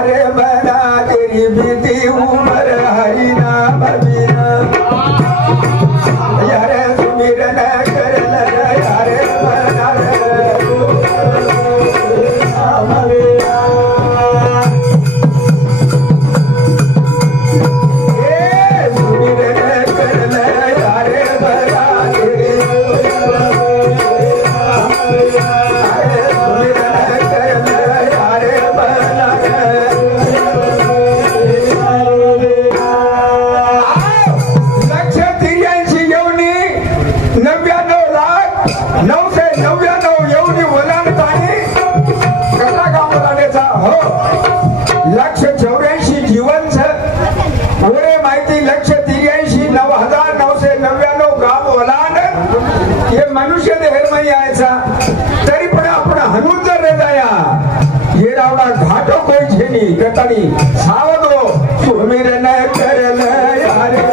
अरे बना तेरी बीती उम्र हरि नाम बिना यारे सुमिरन कर यारे बना मनुष्य देहरमय यायचा तरी पण आपण हनुन जर रे जाया ये रावणा घाटो कोई छेनी कतानी सावधो सुमिरन करल यारे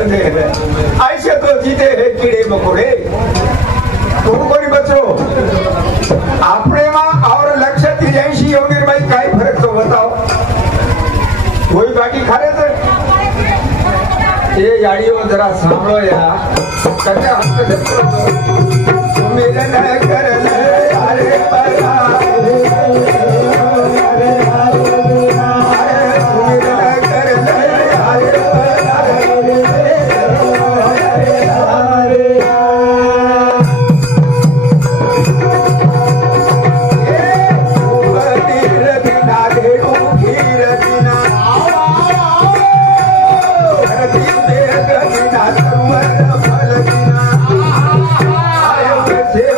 ऐसे तो जीते हैं कीड़े मकोड़े तुम कोई बचो अपने मां और लक्ष्य 83 योनि भाई काय फरक तो बताओ कोई बाकी खारे थे ये याड़ियों जरा सांभळो या कच्चा हस्त धरतो मिलन कर ले अरे बला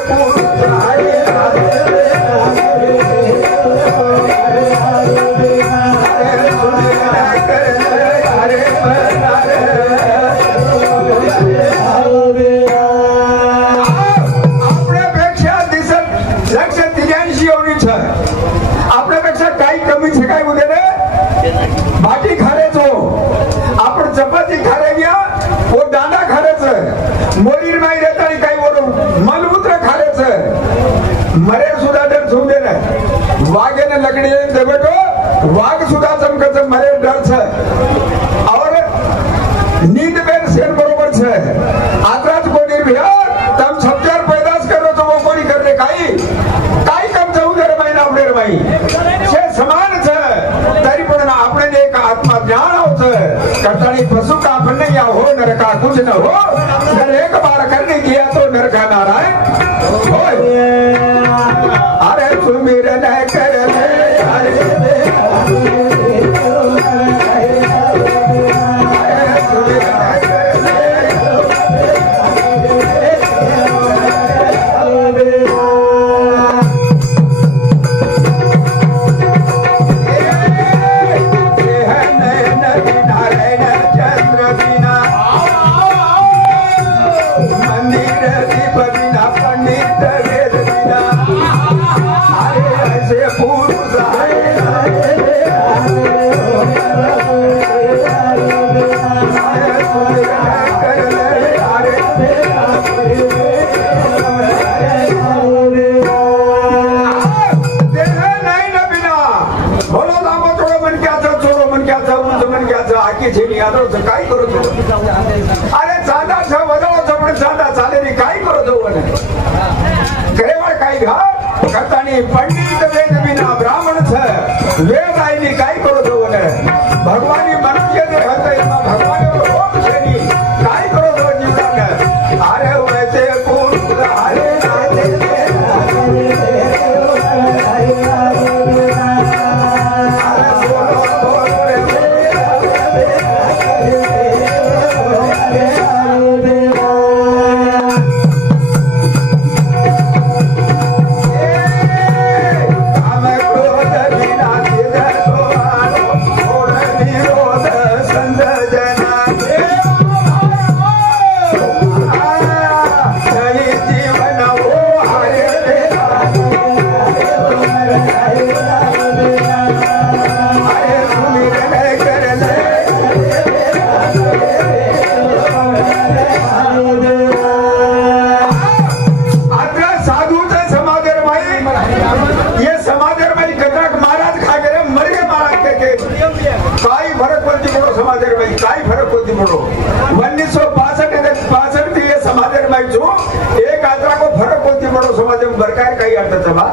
पुरुष या हो नरका कुछ न हो, अगर एक बार करने किया तो नरका नारायण हो। अरे सुमिरन कर ले काय करू तू? अरे चांदा वजावचं पण चांदा चालेली काय करू तू? केवळ काय घा करतानी पंडित वेद बिना ब्राह्मण छ वेद आईनी काय करू तू? भगवानी मनुष्य दे हते भगवान रोग छेनी काय करू तू जीवन? अरे वैसे कोण अरे एक आदरा को फरक होती बड़ो समाज में बरकार कई अर्थ सभा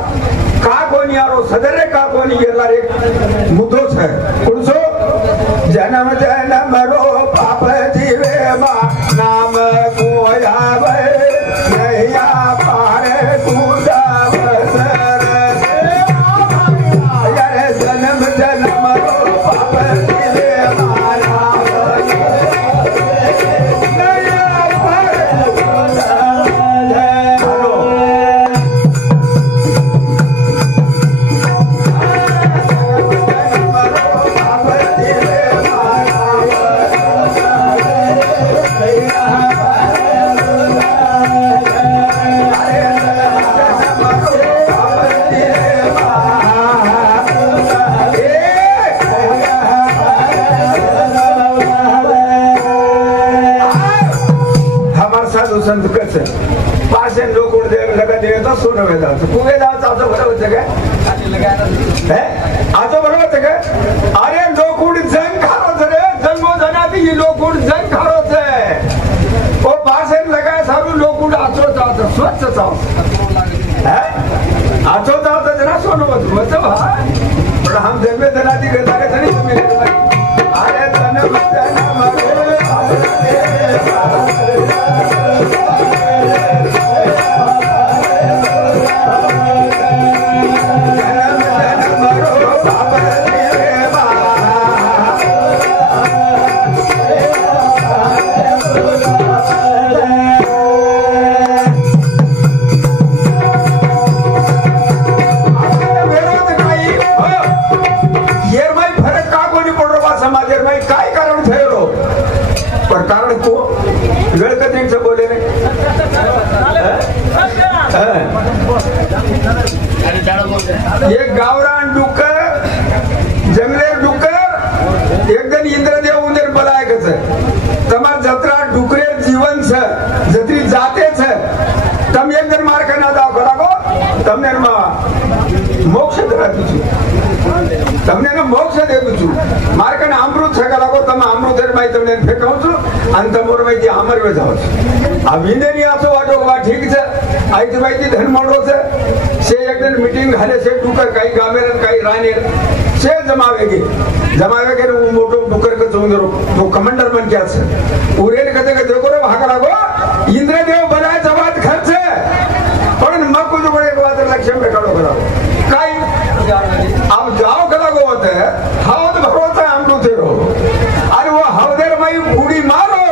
का कोनी यारो सदरे का कोनी येला रे मुद्दो छे कुणसो जन्म जन्म रो पाप जीवे मा नाम को आवे नैया पार कुदावसर यारे जन्म जन्म रो पाप जीवे मा नाम संत कसे पासे लोक उडते लगा देता सोनं वेदाचं कुगे जायचं असं बरं होतं काय असं बरं होतं काय? अरे लोक उड जंग खारोच रे जंगो जनाती ही लोक उड जंग खारोच आहे ओ पासे लगाय सारू लोक उड आचो जात स्वच्छ चाव आचो जात जना सोनं होत हा पण हम जन्मे जनाती करता के तरी तुम्ही अरे जन्म जन्म कारण को वेळ कधीच बोले एक गावरान डुक्कर जंगले डुक्कर एक दिन इंद्रदेव उंदर बलायकच तमार जत्रा डुकरे जीवन छ जत्री जाते छ तम एक दिन मार के ना दाव करागो तमने मोक्ष धराती छु तमने ने मोक्ष देबु छु मार के अमृत छ करागो तम अमृत रे माई तमने फेकाउ छु आणि तमोर माई अमर वे जाव छु आ विंदेनी आसो वाटो वा ठीक छ आईत माई धन मोडो छ से एक दिन मीटिंग झाले से डुकर काही गामेर काही राणे से जमावेगे वो मोटो बुकर के चोंगरो तो कमांडर बन क्या से उरेन कहते कि देखो रे भाग लागो इंद्रदेव बनाए जवात खर्च पण मग कुछ बड़े बात लक्ष्य में करो काय अब जाओ कला को होते हवद भरोसा हमको तेरो अरे वो हवदेर माई बूढ़ी मारो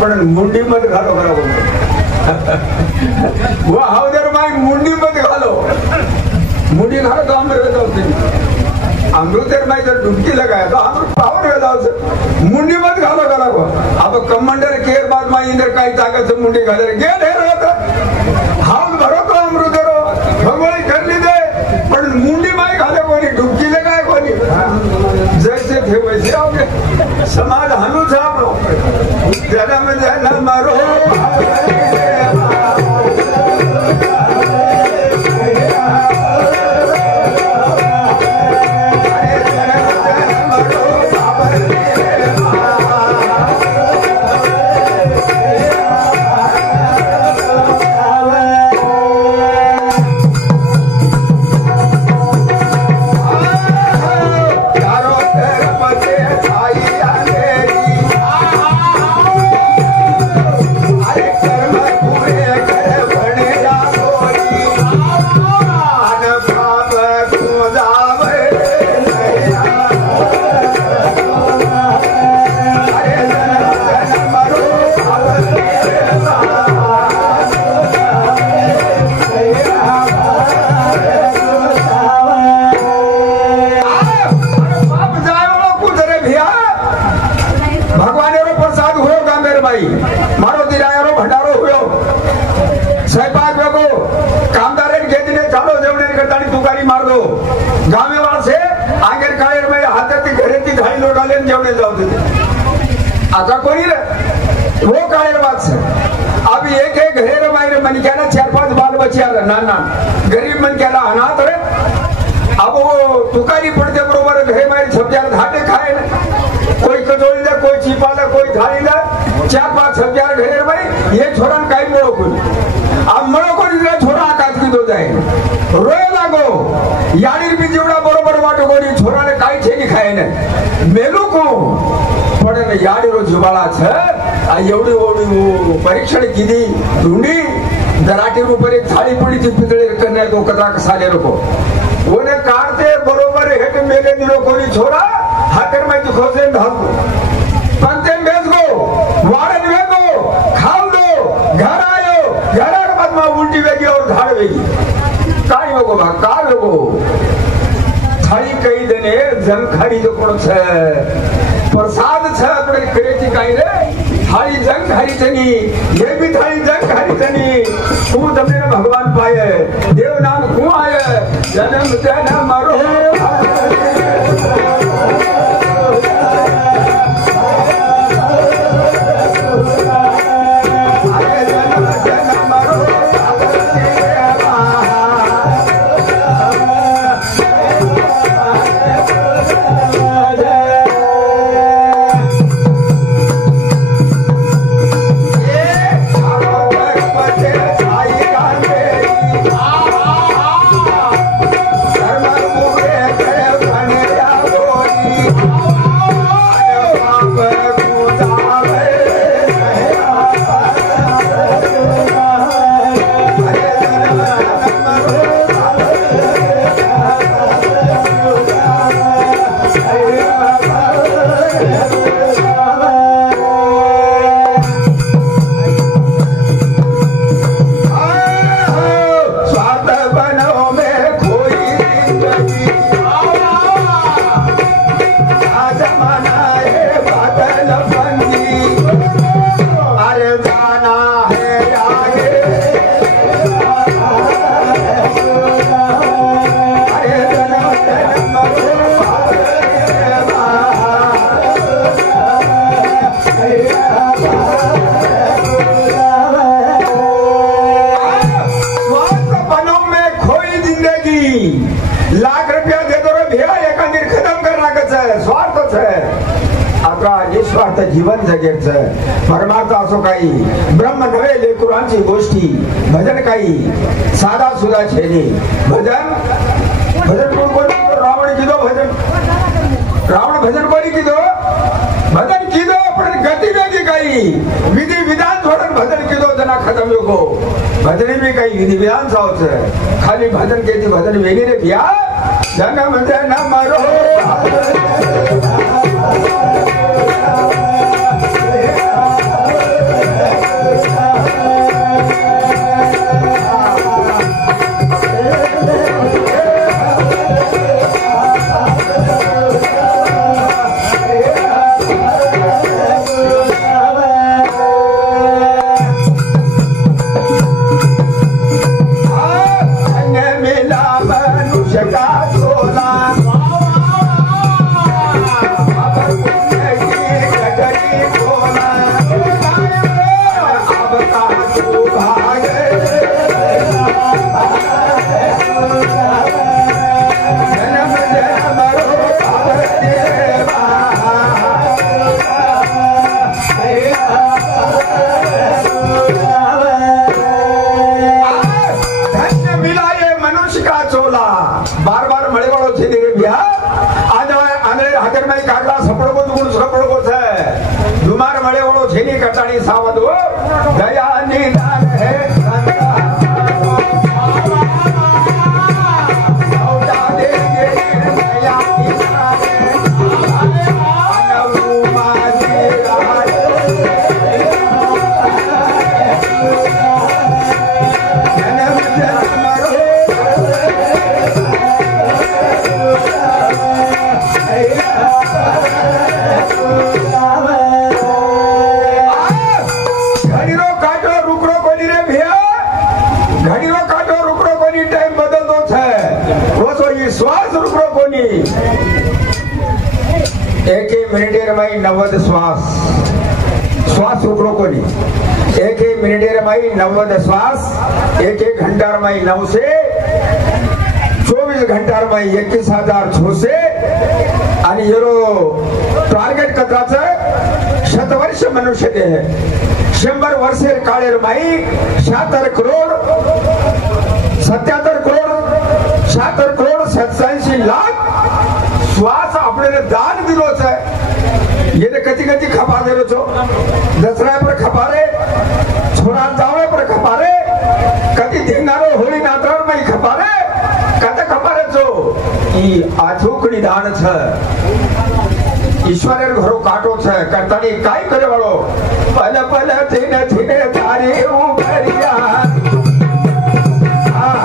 पण मुंडी मत घालो करा वो हवदेर माई मुंडी मत घालो मुंडी घालो तो हम रह जाओ अमृतेर माई जर डुबकी लगाया तो अमृत पावर रह जाओ मुंडी मत घालो करा को अब कमांडर केर बाद माई इंद्र काही ताकत से मुंडी घाले गेल है रहता हम भरो तो अमृतेरो भगवान कर ली दे पण मुंडी माई घाले कोनी डुबकी लगाए कोनी जैसे थे वैसे आओगे समाज हनु साहब जन्म जन्म रो आता कोणी रे वो कायर बात से अब एक एक घरेर मायरे मन क्या ना 4-5 बाल बच्चे नाना गरीब मन क्या अनाथ रे अब वो तुकारी पड़ते बरोबर घरे मायरे छप्यार धाटे खाए कोई कजोली दे कोई छिपाला कोई थाली दे 4-5 छप्यार घरेर भाई ये छोरा काई मळो कोई अब मळो कोणी रे छोरा आकाश की दो जाए रोय लागो याडी बी जेवढा बरोबर वाटो कोणी छोराने काई छेनी खाए ने मेलू को पण याडीरो जुबाळा छ आ एवढी ओढी परीक्षण कीधी ढूंढी दराटी ऊपर एक थाली पड़ी थी पितळे करने को कदा साले रखो ओने काढते बरोबर हेट मेले दिलो कोणी छोरा हाकर में खोसे ढाल पंते बेच गो वाड़न वेगो खाल दो घर आयो घर बाद में उल्टी वेगी और धाड़ वेगी काय होगो बा कार होगो थाली कई देने जंग खाड़ी जो कोण छ प्रसाद छ अपने करेची काई रे थाली जंग खारी थनी ये भी थाली जंग खारी थनी तू तमने भगवान पाए देव नाम क्यों आए जन्म जन्म मरो लाख रुपया दे दो रे भैया एका दिन खत्म करना है स्वार्थ है आपका निस्वार्थ जीवन जगेच परमार्थ असो काही ब्रह्म नवे लेकुरांची गोष्टी भजन काही साधा सुधा छेनी भजन भजन कोण कोण रावण कीधो भजन भजन कोणी कीधो भजन कीधो पण गती वेगळी काही विधी विधान सोडून भजन कीधो जना खत्म योगो भजन भी काही विधी विधान सावच खाली भजन केती भजन वेगळी रे भैया जन्म जन्म मरो सावध हो दया निदान है एक मिनिटेर माई 90 श्वास रुकरो कोनी एक मिनिटेर माई 90 श्वास एक घंटार माई 9 से 24 घंटार माई 21,600 आणि येरो टार्गेट कत्राचं शतवर्ष मनुष्य देह 100 वर्षेर काळेर माई 76 करोड 77 करोड 76 करोड 87 लाख श्वास आपल्याला दान दिलोच आहे ये कधी कधी खपा देलो छो दसरा पर खपारे छोरा जावळे पर खपारे कधी दिनारो होळी नात्रार मै खपारे कदा खपारे छो ई आछोकड़ी दान छ ईश्वरेर घरो काटो छ करतानी काय करे वाळो पल पल थीने थीने तारे उभरिया हां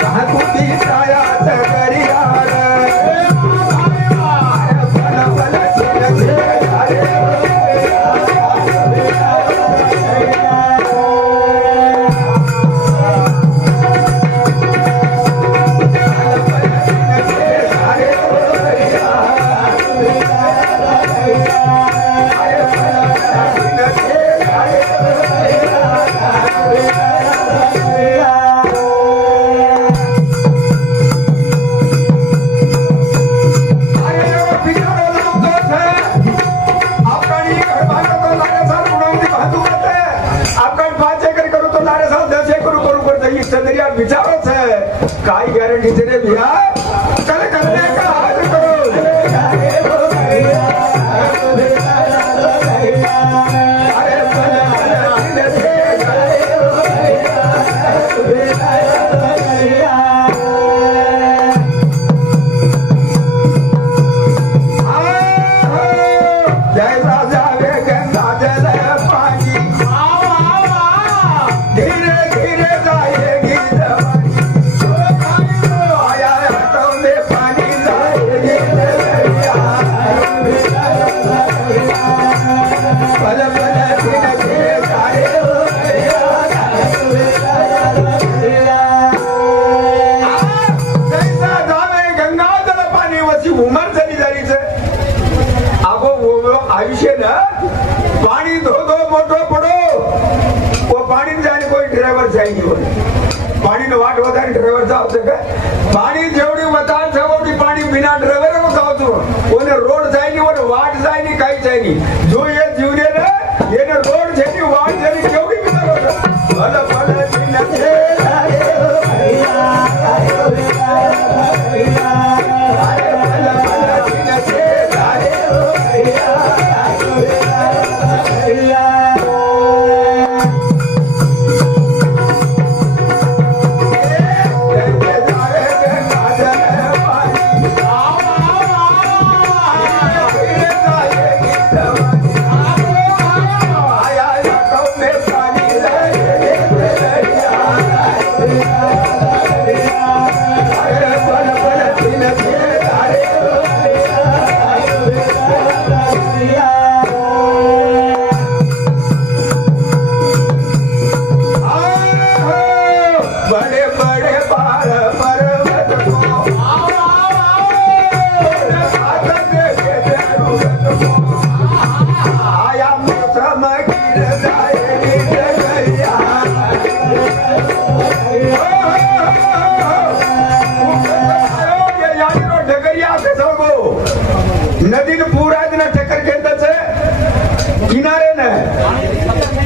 कहा तू दी छाया करिया विचारोच है काय गॅरंटी देने भैया कल करने का हाल करो जय राजा वे गंगा जल पानी धीरे धीरे जाएगी उमर झाली जायचं अगो आयुष्य ना पाणी धो धो मोठो पडो वो पाणी जाने कोई ड्राइवर जाएगी पाणी ने वाट वता ड्राइवर जाव का पाणी जेवढी वता तेवढी पाणी बिना ड्राइवर को जावतो ओने रोड जायनी ओने वाट जायनी काही जायनी जो ये जीवने रे येने रोड जायनी वाट जायनी केवढी बिना भले भले बिना Yeah.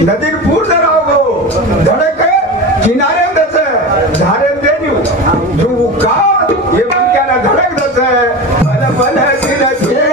नदी पूर धराओ धड़क किनारे दस धारे देन्यू जो का ये मन क्या ना धड़क दस बल बल दिल छे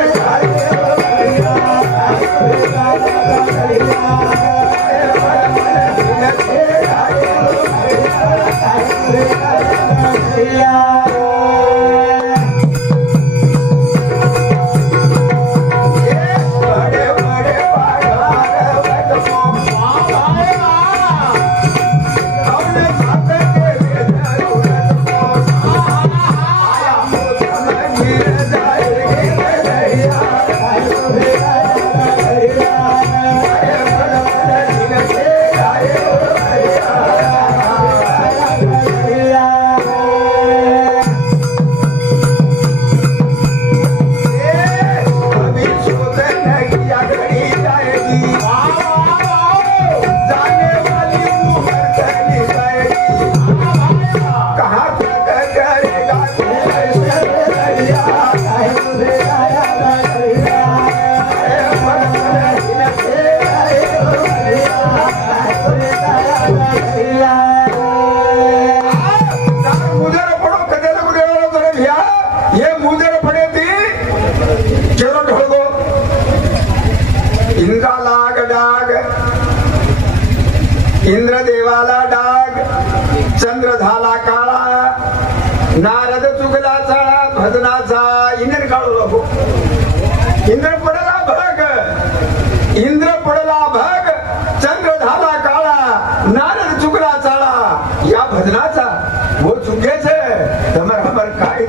इंद्र देवाला डाग चंद्र झाला काळा नारद चुगला चाळा भजनाचा इंद्र काढू नको इंद्र पडला भग चंद्र झाला काळा नारद चुगला चाळा या भजनाचा वो चुके छे तमर हमर काय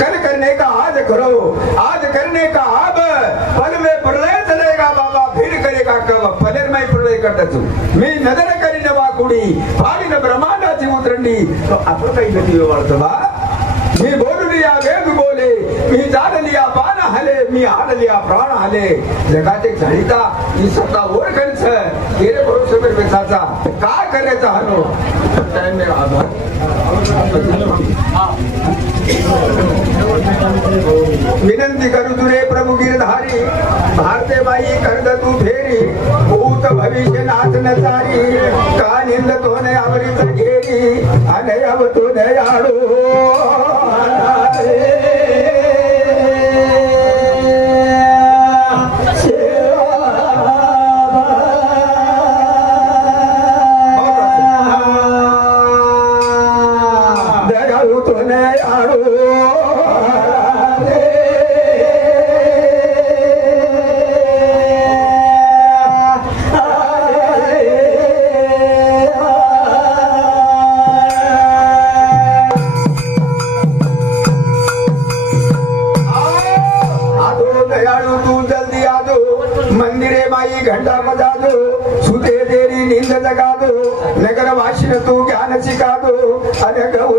कल करने का आज करो आज करने का अब पल में प्रलय चलेगा बाबा फिर करेगा कब पलेर में प्रलय करता तू मी नजर करी नवा कुडी फाडी न ब्रह्मांडाची उतरंडी तो आपण काही गती वाळतो बा मी बोलू लिया वेद बोले मी जाण लिया पान हले मी हाड लिया प्राण हले जगाचे झाडीता ही सत्ता वर कंच गेले बरोबर बेसाचा काय करायचा हनो टाइम आभार विनंती करू तुरे प्रभु गिरधारी भारते बाई कर्द तू फेरी भूत भविष्य नाथ नचारी का निंद तो ने आवरीत घेरी अने अब तो दयाळू પછી કાદો અને ગૌ